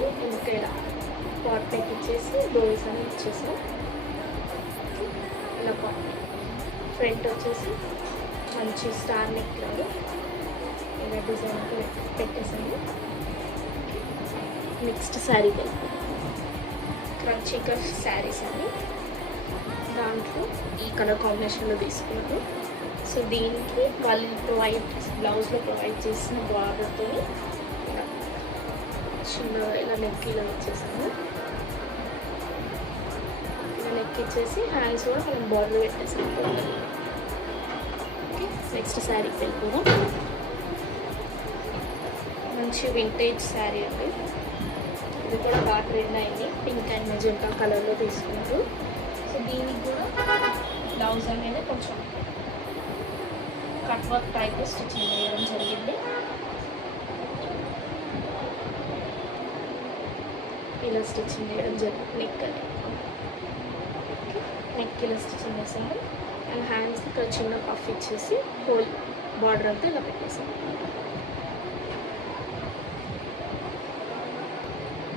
తీసుకొని ఇంకా ఇలా పాట్ నెక్ ఇచ్చేసి డోరీస్ అని ఇచ్చేసాం. ఇలా ఫ్రంట్ వచ్చేసి మంచి స్టార్ నెక్ లాగా ఇలా డిజైన్ పెట్టేసాము. Next sari crunchy cut saris అని దాంట్లో ఈ కలర్ కాంబినేషన్లో తీసుకున్నాను. సో దీనికి వాళ్ళు బ్లౌజ్లో ప్రొవైడ్ చేసిన బార్డర్తో చిన్న ఇలా నెక్ ఇలా వచ్చేసాము. ఇలా నెక్ ఇచ్చేసి హ్యాండ్స్ కూడా మనం బార్డర్ పెట్టేసాము. ఓకే, నెక్స్ట్ శారీకి వెళ్ళిపోదాం. మంచి వింటేజ్ శారీ అండి. ఇది కూడా బాగా ట్రెండ్ అయింది. పింక్ అండ్ మెజెంటా కలర్లో తీసుకున్నారు. సో దీనికి కూడా బ్లౌజ్ అనేది కొంచెం కట్ వర్క్ టైప్ స్టిచ్చింగ్ చేయడం జరిగింది. ఇలా స్టిచ్చింగ్ చేయడం జరిగింది. నెక్ ఇలా స్టిచ్చింగ్ చేసాము. అండ్ హ్యాండ్స్కి ఇక్కడ చిన్న పఫ్ ఇచ్చేసి హోల్ బార్డర్ అంతా ఇలా పెట్టేసాము.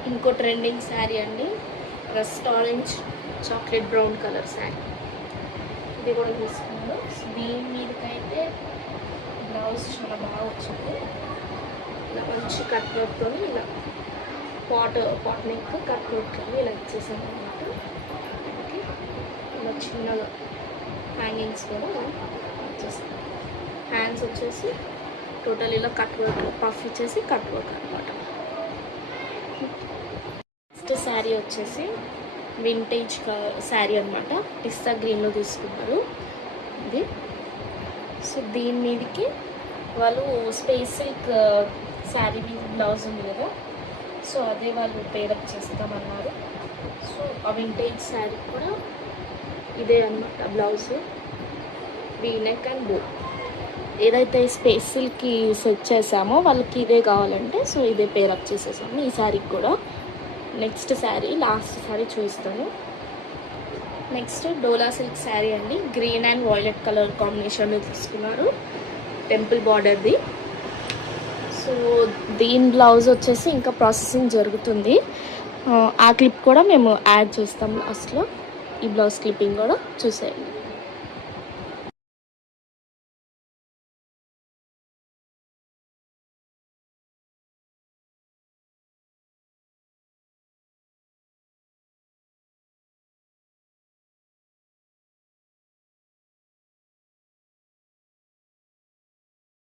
ఇంకో ట్రెండింగ్ శారీ అండి, rust orange chocolate brown colour sari. ఇది కూడా తీసుకున్నాను. దీని మీదకైతే బ్లౌజ్ చాలా బాగా వచ్చింది. ఇలా మంచి కట్ వర్క్తో ఇలా పాట్ నెక్ కట్ వర్క్ ఇలా ఇచ్చేసాను అనమాట. ఓకే, ఇలా చిన్నగా హ్యాంగింగ్స్ కూడా వచ్చేస్తాయి. హ్యాండ్స్ వచ్చేసి టోటల్ ఇలా కట్ వర్క్ పఫ్ ఇచ్చేసి కట్ వర్క్ అనమాట. నెక్స్ట్ శారీ వచ్చేసి వింటేజ్ శారీ అనమాట. పిస్తా గ్రీన్లో తీసుకున్నారు ఇది. సో దీని మీదకి వాళ్ళు స్పేస్ సిల్క్ శారీ మీద బ్లౌజ్ ఉంది కదా, సో అదే వాళ్ళు పేరప్ చేస్తామన్నారు. సో ఆ వింటేజ్ శారీ కూడా ఇదే అనమాట బ్లౌజ్, వీ నెక్ అండ్ బో. ఏదైతే స్పేస్ సిల్క్కి సెట్ చేసామో వాళ్ళకి ఇదే కావాలంటే సో ఇదే పేరప్ చేసేసాము ఈ శారీకి కూడా. నెక్స్ట్ శారీ లాస్ట్ శారీ చూపిస్తాను. నెక్స్ట్ డోలా సిల్క్ శారీ అండి. గ్రీన్ అండ్ వైలెట్ కలర్ కాంబినేషన్లో తీసుకున్నారు, టెంపుల్ బార్డర్ది. సో దీని బ్లౌజ్ వచ్చేసి ఇంకా ప్రాసెసింగ్ జరుగుతుంది. ఆ క్లిప్ కూడా మేము యాడ్ చేస్తాం లాస్ట్లో. ఈ బ్లౌజ్ క్లిప్పింగ్ కూడా చూసేయండి.